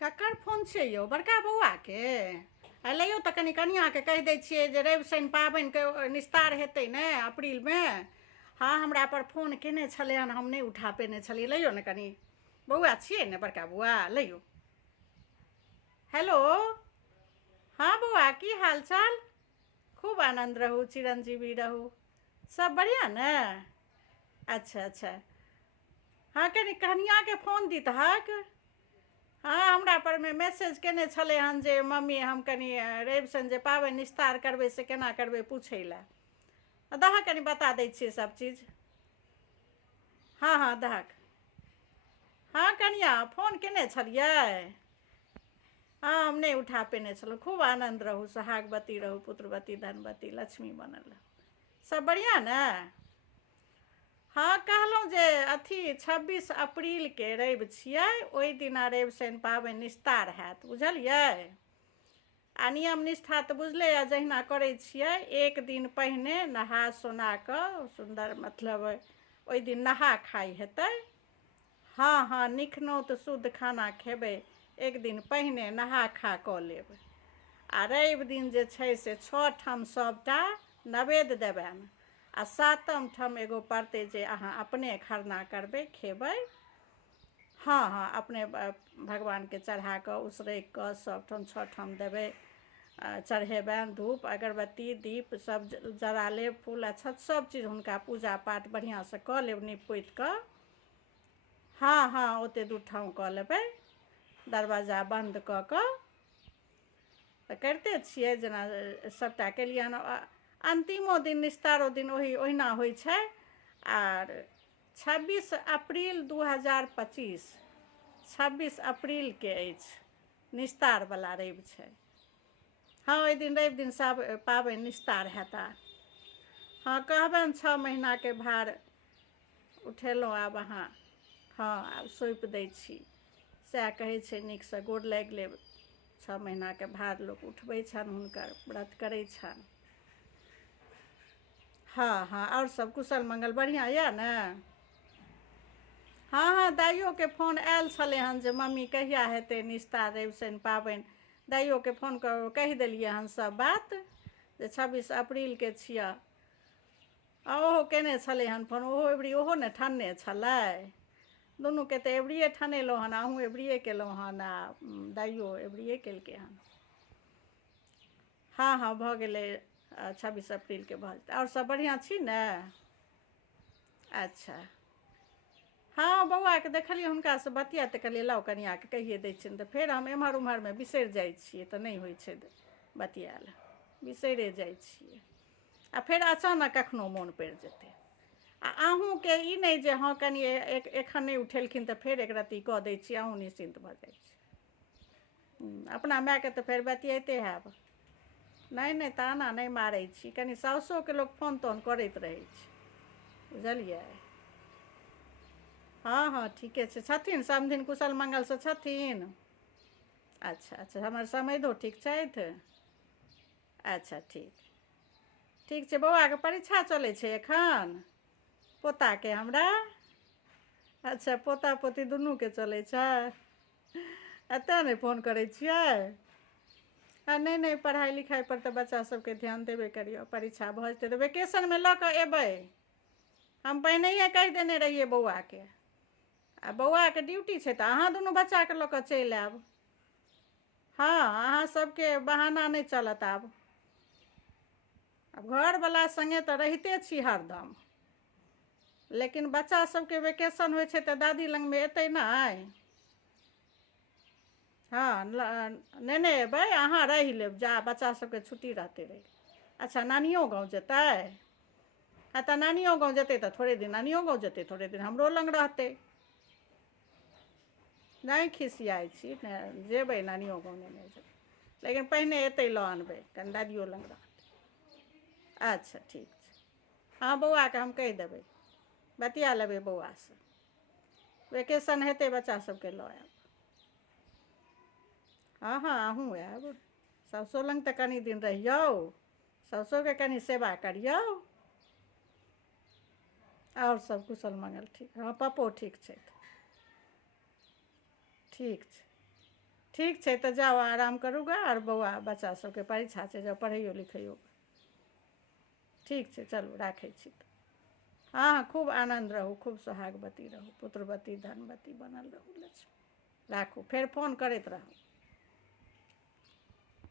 ककर फोन छै यौ? बड़का बौआके? लैयौ तऽ कनि कनियाँके कहि दै छियै जे रवि शनि पाबनिके निस्तार हेतै ने अप्रीलमे। हाँ, हमरा पर फोन केने छलै हन, हम नहि उठा पेने छलियै। लैयौ ने कनि, बौआ छियै ने बड़का बौआ, लैयौ। हेलो। हाँ बौआ, की हाल चाल? खूब आनंद रहू, चिरंजीवी रहू। सब बढ़िया ने? अच्छा अच्छा। हाँ, कनि कनियाँके फोन दी तहक। हाँ, हमरा पर में मैसेज केने छले हन जे मम्मी हम कनि रवि शनि जे पाबनि निस्तार करबै से केना करबै पूछै लए। दहक कनि बता दै छियै सब चीज। हाँ हाँ दहक। हाँ कनिया फोन केने छलियै। हाँ, हम नहीं उठा पेने छलहुँ। खूब आनंद रहू, सोहागवती रहू, पुत्रवती, धनवती, लक्ष्मी बनल रहू। सब बढ़िया ने? हाँ, कहलहुँ जे अथी 26 अप्रीलके रवि छियै, ओहि दिना रवि शनि पाबनि निस्तार हैत, बुझलियै? आ नियम निष्ठा तऽ बुझले यऽ जहिना करै छियै। एक दिन पहिने नहा सोना कऽ सुन्दर, मतलब ओहि दिन नहा खाइ हेतै। हाँ हाँ, निखनौत शुद्ध खाना खेबै। एक दिन पहिने नहा खा कऽ लेब। आ रवि दिन जे छै से 6 ठाम सभटा नैवेद्य देबनि। आ 7म ठाम एगो पड़तै जे अहाँ अपने खरना करबै, खेबै। हाँ हाँ, अपने भगवानके चढ़ा कऽ उसरगि कऽ सब ठाम 6 ठाम देबै। चढ़ेबनि धूप अगरबत्ती दीप सब जरा लेब, फूल अक्षत सब चीज हुनका पूजा पाठ बढ़िआँसँ कऽ लेब, नीप पोति कऽ। हाँ हाँ, ओते 2 ठाम कऽ लेबै, दरवाजा बन्द कऽ कऽ। तऽ करिते छियै जेना सबटा केलियै हन। अंतिमो दिन निस्तारो दिन ओहिना होइ छै। आर 26 अप्रील 2025, 26 अप्रीलके अछि, निस्तारवला रवि छै। हाँ, ओहि दिन रवि दिन सब पाबनि निस्तार हेता। हाँ, कहबनि 6 महीनाके भार उठेलहुँ आब अहाँ। हाँ, आब सौंपि दै छी, सएह कहै छै। नीकसँ गोर लागि लेब। 6 महीनाके भार लोक उठबै छनि, हुनकर व्रत करै छनि। हाँ हाँ, और सब कुशल मंगल बढ़िआँ यऽ ने? हाँ हाँ, दाइयोके फोन आयल छलै हन जे मम्मी कहिया हेतै निस्तार रवि शनि पाबनि। दाइयोके फोन कऽ कहि देलियै हन सब बात जे 26 अप्रीलके छियै। आ ओहो केने छलै हन फोन, ओहो एबरी ओहो ने ठानने छलै। दुनूके तऽ एबरिये ठानेलहुँ हन, अहूँ एबरिये केलहुँ हन आ दाइयो एबरिये केलकै हन। हाँ हाँ, भऽ गेलै 26 अप्रीलके भऽ जेतै। आओर सब बढ़िआँ छी ने? अच्छा। हाँ, बौआके देखलियै हुनकासँ बतिया तऽ कहलियै लाउ कनियाँके कहिए दै छियनि। तऽ फेर हम एम्हर ओम्हरमे बिसरि जाइ छियै तऽ नहि होइ छै बतियाएल, बिसैरे जाइ छियै। आ फेर अचानक कखनो मोन पड़ि जेतै। आ अहूँके ई नहि जे हाँ कनि एखन नहि उठेलखिन तऽ फेर एक रत्ती कऽ दै छी, अहूँ निश्चिन्त भऽ जाइ छी। अपना मायके तऽ फेर बतियाइते हैब। नहीं नहीं, ताना नहीं मारै छी। कनि साउसोके लोक फोन तोन करैत रहै छै, बुझलियै? हाँ हाँ, ठीके छै। छथिन समधिन कुशल मंगलसँ छथिन? अच्छा अच्छा, हमर समैधो ठीक छथि? अच्छा ठीक। ठीक छै। बौआके परीक्षा चलै छै एखन? पोताके हमरा? अच्छा, पोता पोती दुनूके चलै छै? तेँ नहि फोन करै छियै? नहीं नहीं, पढ़ाई लिखाई पर तऽ बच्चा सबके ध्यान देबे करियौ। परीक्षा भऽ जेतै तऽ वेकेशनमे लऽ कऽ एबै। हम पहिनहिए कहि देने रहियै बौआके। आ बौआके ड्यूटी छै तऽ अहाँ दुनू बच्चाके लऽ कऽ चलि आयब। हाँ, अहाँ सबके बहाना नहि चलत आब। घरवला सङ्गे तऽ रहिते छी हरदम, लेकिन बच्चा सबके वेकेशन होइ छै तऽ दादी लगमे एतै नहि। हाँ, नेने एबै, अहाँ रहि लेब जा बच्चा सबके छुट्टी रहतै रहि। अच्छा, नानियो गाँव जेतै? हाँ तऽ नानियो गाँव जेतै तऽ थोड़े दिन नानियो गाँव जेतै, थोड़े दिन हमरो लग रहतै। नहीं खिसियाइ छी, जेबै नानियो गाँव नेने जेबै, लेकिन पहिने एतै लऽ आनबै, कनि दादियो लग रहतै। अच्छा ठीक छै। हाँ, बौआके हम कहि देबै, बतिया लेबै बौआसँ। वेकेशन हेतै बच्चा सबके लऽ आयब। हाँ हाँ, अहूँ आयब। साउसो लग तऽ कनि दिन रहियौ, साउसोके कनि सेवा करियौ। और सब कुशल मंगल ठीक? हाँ, पप्पो ठीक छथि। ठीक छै। ठीक छै तऽ जाओ आराम करू गा और बौआ बच्चा सबके परीक्षा छै जाओ पढ़ैयो लिखैयो। ठीक छै चलू राखै छी तऽ। हाँ खूब आनंद रहू खूब सोहागवती रहू पुत्रवती धनवती बनल रहू लक्ष्मी। राखू फेर फोन करैत रहू।